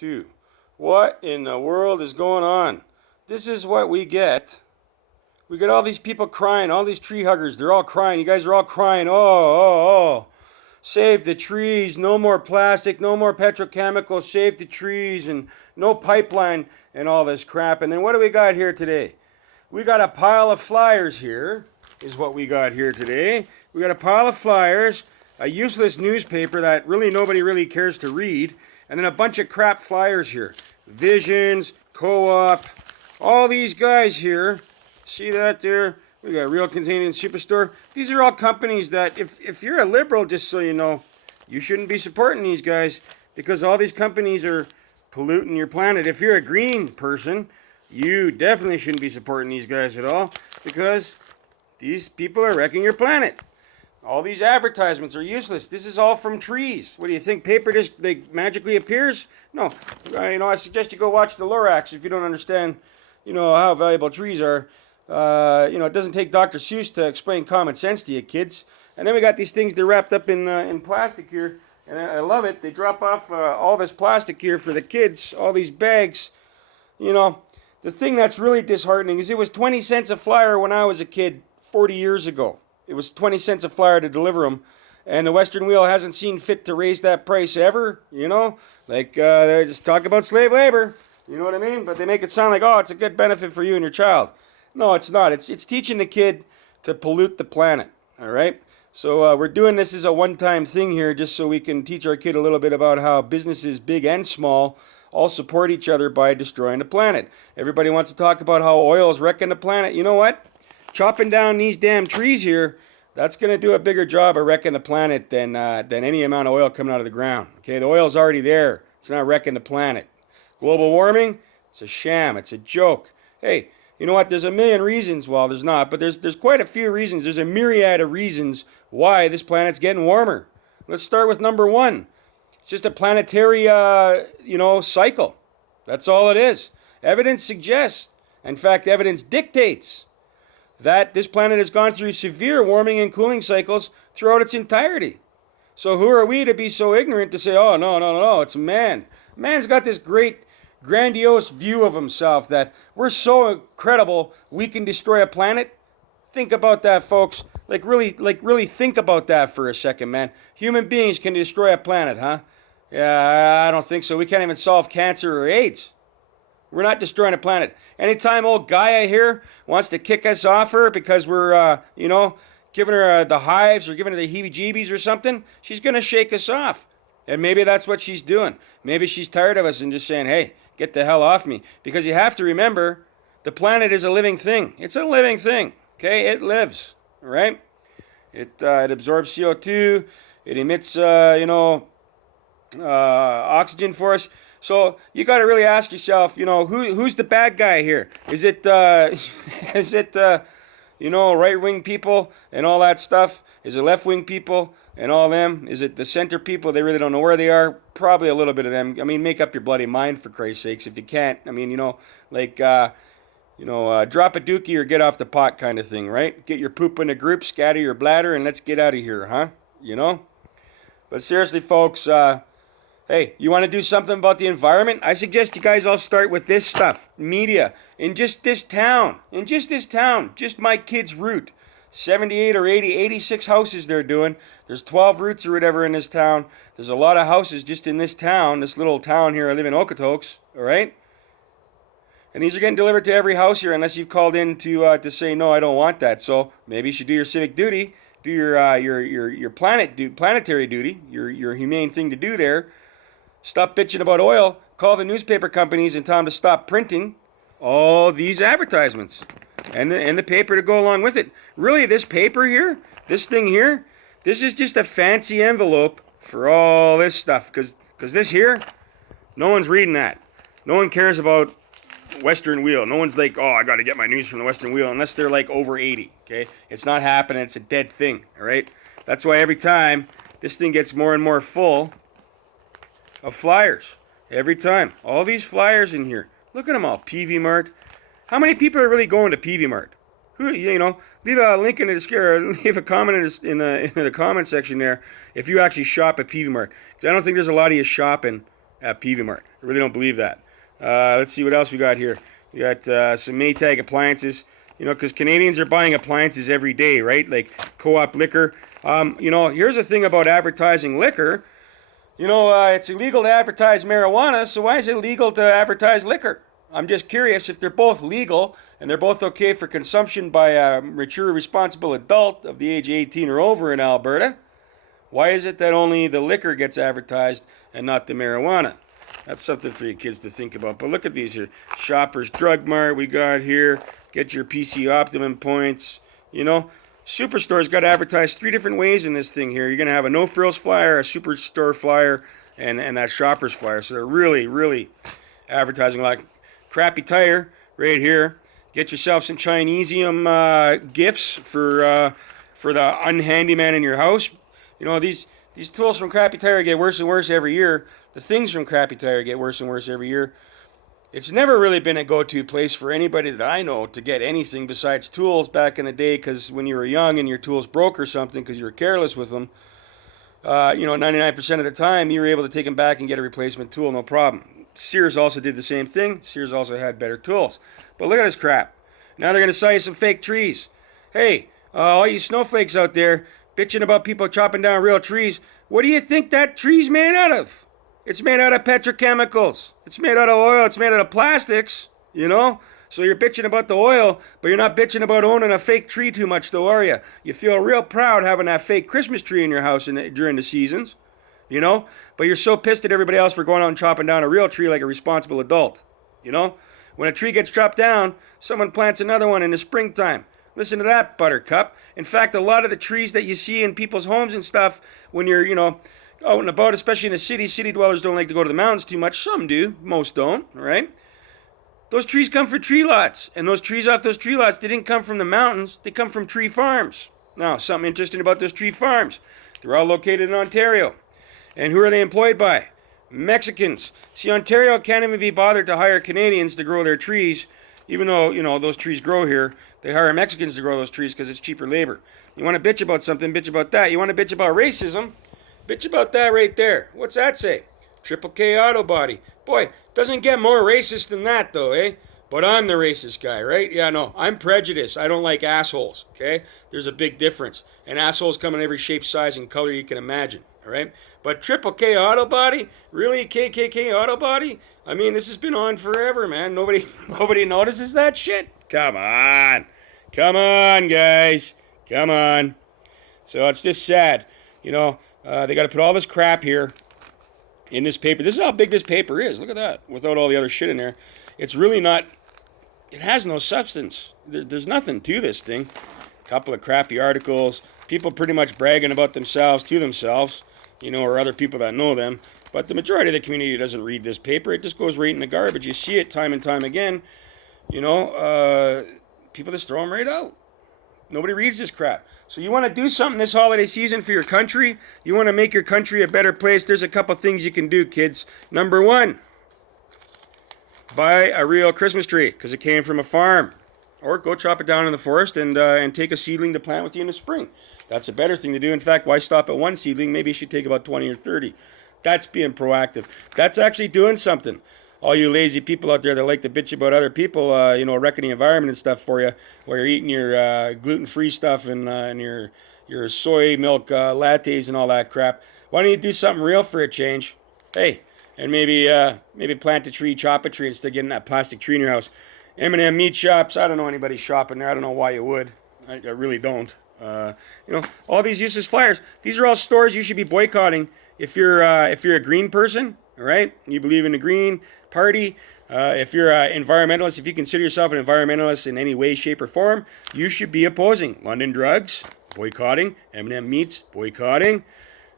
CO2. What in the world is going on? This is what we get. We get all these people crying, all these tree huggers. They're all crying. You guys are all crying. Oh, oh, oh. Save the trees. No more plastic. No more petrochemicals. Save the trees. And no pipeline and all this crap. And then what do we got here today? We got a pile of flyers here, is what we got here today. We got a pile of flyers, a useless newspaper that really nobody really cares to read, and then a bunch of crap flyers here. Visions, Co-op, all these guys here. See that there? We got Real Convenience Superstore. These are all companies that, if you're a liberal, just so you know, you shouldn't be supporting these guys because all these companies are polluting your planet. If you're a green person, you definitely shouldn't be supporting these guys at all because these people are wrecking your planet. All these advertisements are useless. This is all from trees. What do you think? Paper just magically appears? No. I suggest you go watch the Lorax if you don't understand, how valuable trees are. It doesn't take Dr. Seuss to explain common sense to you, kids. And then we got these things. They're wrapped up in plastic here, and I love it. They drop off all this plastic here for the kids. All these bags. The thing that's really disheartening is it was 20 cents a flyer when I was a kid 40 years ago. It was 20 cents a flyer to deliver them. And the Western Wheel hasn't seen fit to raise that price ever, they just talk about slave labor, you know what I mean? But they make it sound like, oh, it's a good benefit for you and your child. No, it's not. It's teaching the kid to pollute the planet, all right? So we're doing this as a one-time thing here just so we can teach our kid a little bit about how businesses, big and small, all support each other by destroying the planet. Everybody wants to talk about how oil is wrecking the planet. You know what? Chopping down these damn trees here, that's going to do a bigger job of wrecking the planet than any amount of oil coming out of the ground. Okay, the oil's already there. It's not wrecking the planet. Global warming, it's a sham. It's a joke. Hey, you know what? There's a million reasons. Well, there's not, but there's quite a few reasons. There's a myriad of reasons why this planet's getting warmer. Let's start with number one. It's just a planetary, cycle. That's all it is. Evidence suggests, in fact, evidence dictates that this planet has gone through severe warming and cooling cycles throughout its entirety. So who are we to be so ignorant to say, oh, no, it's man. Man's got this great, grandiose view of himself that we're so incredible we can destroy a planet. Think about that, folks. Really think about that for a second, man. Human beings can destroy a planet, huh? Yeah, I don't think so. We can't even solve cancer or AIDS. We're not destroying a planet. Anytime old Gaia here wants to kick us off her because we're, giving her the hives or giving her the heebie-jeebies or something, she's going to shake us off. And maybe that's what she's doing. Maybe she's tired of us and just saying, hey, get the hell off me. Because you have to remember, the planet is a living thing. It's a living thing. Okay? It lives. All right? It absorbs CO2. It emits, oxygen for us. So you got to really ask yourself, who's the bad guy here? Is it, right-wing people and all that stuff? Is it left-wing people and all them? Is it the center people? They really don't know where they are. Probably a little bit of them. I mean, make up your bloody mind for Christ's sakes. If you can't, I mean, drop a dookie or get off the pot kind of thing, right? Get your poop in a group, scatter your bladder, and let's get out of here, huh? But seriously, folks, hey, you want to do something about the environment? I suggest you guys all start with this stuff. Media. In just this town. Just my kid's route. 78 or 80, 86 houses they're doing. There's 12 routes or whatever in this town. There's a lot of houses just in this town, this little town here. I live in Okotoks, all right? And these are getting delivered to every house here unless you've called in to say, no, I don't want that. So maybe you should do your civic duty, do your planetary duty, your humane thing to do there. Stop bitching about oil. Call the newspaper companies and tell them to stop printing all these advertisements and the paper to go along with it. Really, this paper here, this thing here, this is just a fancy envelope for all this stuff. Because this here, no one's reading that. No one cares about Western Wheel. No one's like, oh, I got to get my news from the Western Wheel unless they're like over 80. Okay, it's not happening. It's a dead thing. All right. That's why every time this thing gets more and more full of flyers. Every time. All these flyers in here. Look at them all. PV Mart. How many people are really going to PV Mart? Leave a link in the description, leave a comment in the comment section there if you actually shop at PV Mart. Because I don't think there's a lot of you shopping at Peavy Mart. I really don't believe that. Let's see what else we got here. We got some Maytag appliances. You know, because Canadians are buying appliances every day, right? Like Co-op liquor. You know, here's the thing about advertising liquor. You know, it's illegal to advertise marijuana, so why is it legal to advertise liquor? I'm just curious if they're both legal and they're both okay for consumption by a mature, responsible adult of the age of 18 or over in Alberta. Why is it that only the liquor gets advertised and not the marijuana? That's something for you kids to think about. But look at these here. Shoppers Drug Mart we got here. Get your PC Optimum points. You know, Superstore's got advertised 3 different ways in this thing here. You're going to have a no frills flyer, a Superstore flyer, and that Shoppers flyer. So they're really, really advertising like Crappy Tire right here. Get yourself some Chinesium gifts for the unhandyman in your house. You know, these tools from Crappy Tire get worse and worse every year. The things from Crappy Tire get worse and worse every year. It's never really been a go-to place for anybody that I know to get anything besides tools back in the day, because when you were young and your tools broke or something because you were careless with them, you know, 99% of the time you were able to take them back and get a replacement tool, no problem. Sears also did the same thing. Sears also had better tools. But look at this crap. Now they're going to sell you some fake trees. Hey, all you snowflakes out there bitching about people chopping down real trees, what do you think that tree's made out of? It's made out of petrochemicals. It's made out of oil. It's made out of plastics, you know? So you're bitching about the oil, but you're not bitching about owning a fake tree too much, though, are you? You feel real proud having that fake Christmas tree in your house during the seasons, you know? But you're so pissed at everybody else for going out and chopping down a real tree like a responsible adult, you know? When a tree gets chopped down, someone plants another one in the springtime. Listen to that, Buttercup. In fact, a lot of the trees that you see in people's homes and stuff when you're, you know, out and about, especially in the city dwellers don't like to go to the mountains too much. Some do, most don't, all right? Those trees come from tree lots, and those trees off those tree lots, they didn't come from the mountains, they come from tree farms. Now, something interesting about those tree farms. They're all located in Ontario. And who are they employed by? Mexicans. See, Ontario can't even be bothered to hire Canadians to grow their trees, even though, you know, those trees grow here. They hire Mexicans to grow those trees because it's cheaper labor. You want to bitch about something, bitch about that. You want to bitch about racism? Bitch about that right there. What's that say? Triple K Auto Body. Boy, doesn't get more racist than that though, eh? But I'm the racist guy, right? Yeah, no, I'm prejudiced. I don't like assholes, okay? There's a big difference. And assholes come in every shape, size, and color you can imagine, all right? But Triple K Auto Body? Really, KKK Auto Body? I mean, this has been on forever, man. Nobody notices that shit? Come on. Come on, guys. Come on. So it's just sad, you know. They got to put all this crap here in this paper. This is how big this paper is. Look at that. Without all the other shit in there. It's really not, it has no substance. There's nothing to this thing. A couple of crappy articles. People pretty much bragging about themselves to themselves, you know, or other people that know them. But the majority of the community doesn't read this paper. It just goes right in the garbage. You see it time and time again. You know, people just throw them right out. Nobody reads this crap. So you want to do something this holiday season for your country? You want to make your country a better place? There's a couple things you can do, kids. Number 1, buy a real Christmas tree because it came from a farm. Or go chop it down in the forest and take a seedling to plant with you in the spring. That's a better thing to do. In fact, why stop at one seedling? Maybe you should take about 20 or 30. That's being proactive. That's actually doing something. All you lazy people out there that like to bitch about other people, you know, wrecking the environment and stuff for you, while you're eating your gluten-free stuff and your soy milk lattes and all that crap. Why don't you do something real for a change? Hey, and maybe plant a tree, chop a tree instead of getting that plastic tree in your house. M&M meat shops. I don't know anybody shopping there. I don't know why you would. I really don't. You know, all these useless flyers. These are all stores you should be boycotting if you're a green person. All right, you believe in the Green Party. If you're an environmentalist, if you consider yourself an environmentalist in any way, shape, or form, you should be opposing London Drugs, boycotting, M&M Meats, boycotting,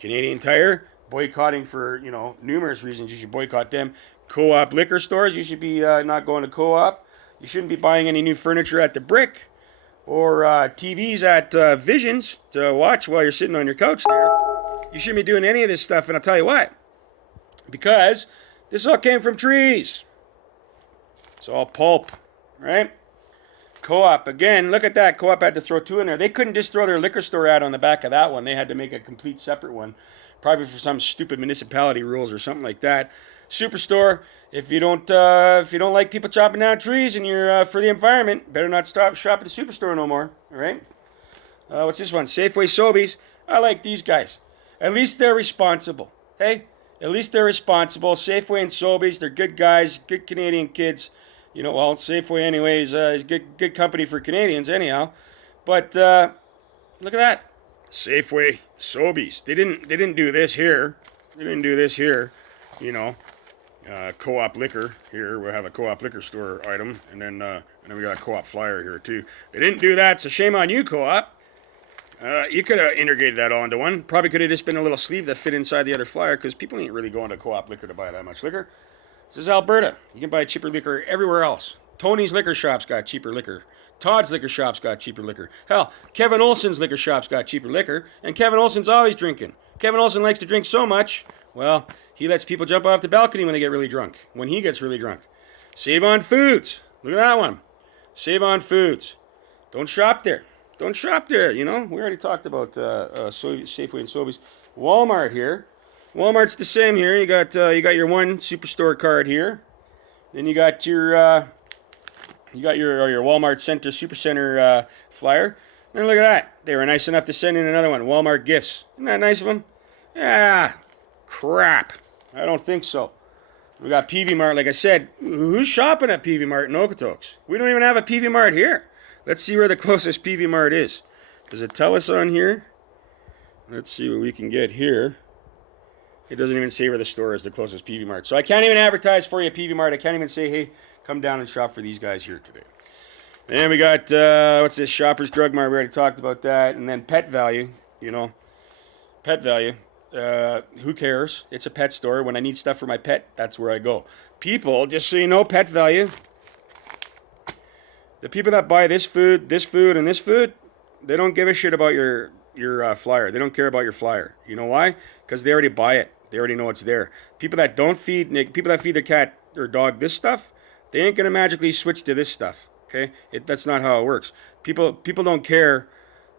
Canadian Tire, boycotting for, you know, numerous reasons. You should boycott them. Co-op liquor stores, you should be not going to co-op. You shouldn't be buying any new furniture at the Brick or TVs at Visions to watch while you're sitting on your couch there. You shouldn't be doing any of this stuff, and I'll tell you why. Because this all came from trees. It's all pulp, right? Co-op, again, look at that. Co-op had to throw 2 in there. They couldn't just throw their liquor store ad on the back of that one. They had to make a complete separate one, probably for some stupid municipality rules or something like that. Superstore. If you don't like people chopping down trees and you're for the environment, better not shop at the Superstore no more. All right. What's this one? Safeway Sobeys. I like these guys. At least they're responsible. Hey, at least they're responsible. Safeway and Sobeys, they're good guys, good Canadian kids. You know, well, Safeway anyways is good company for Canadians anyhow. But look at that. Safeway, Sobeys. They didn't do this here. They didn't do this here. You know, co-op liquor here. We'll have a co-op liquor store item, and then we got a co-op flyer here too. They didn't do that. So shame on you, co-op. You could have integrated that all into one. Probably could have just been a little sleeve that fit inside the other flyer, because people ain't really going to co-op liquor to buy that much liquor. This is Alberta. You can buy cheaper liquor everywhere else. Tony's Liquor Shop's got cheaper liquor. Todd's Liquor Shop's got cheaper liquor. Hell, Kevin Olson's Liquor Shop's got cheaper liquor, and Kevin Olson's always drinking. Kevin Olson likes to drink so much, well, he lets people jump off the balcony when they get really drunk, when he gets really drunk. Save on foods. Look at that one. Save on foods. Don't shop there. Don't shop there, you know. We already talked about Safeway and Sobeys. Walmart here. Walmart's the same here. You got your one Superstore card here. Then you got your Walmart Center Supercenter flyer. And look at that. They were nice enough to send in another one. Walmart gifts. Isn't that nice of them? Ah, crap. I don't think so. We got PV Mart. Like I said, who's shopping at PV Mart in Okotoks? We don't even have a PV Mart here. Let's see where the closest PV Mart is. Does it tell us on here? Let's see what we can get here. It doesn't even say where the store is, the closest PV Mart. So I can't even advertise for you at PV Mart. I can't even say, hey, come down and shop for these guys here today. And we got, what's this? Shoppers Drug Mart. We already talked about that. And then Pet Value, you know. Pet Value. Who cares? It's a pet store. When I need stuff for my pet, that's where I go. People, just so you know, Pet Value. The people that buy this food, and this food, they don't give a shit about your flyer. They don't care about your flyer. You know why? Because they already buy it. They already know it's there. People that feed their cat or dog this stuff, they ain't gonna magically switch to this stuff. Okay? That's not how it works. People don't care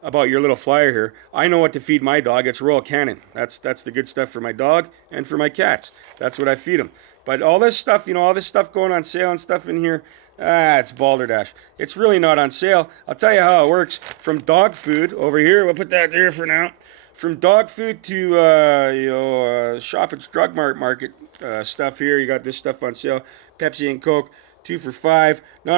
about your little flyer here. I know what to feed my dog. It's Royal Canin. That's the good stuff for my dog and for my cats. That's what I feed them. But all this stuff, you know, all this stuff going on sale and stuff in here, it's balderdash. It's really not on sale. I'll tell you how it works. From dog food over here, we'll put that there for now. From dog food to Shoppers Drug Mart market stuff here, you got this stuff on sale. Pepsi and Coke, 2 for $5. Not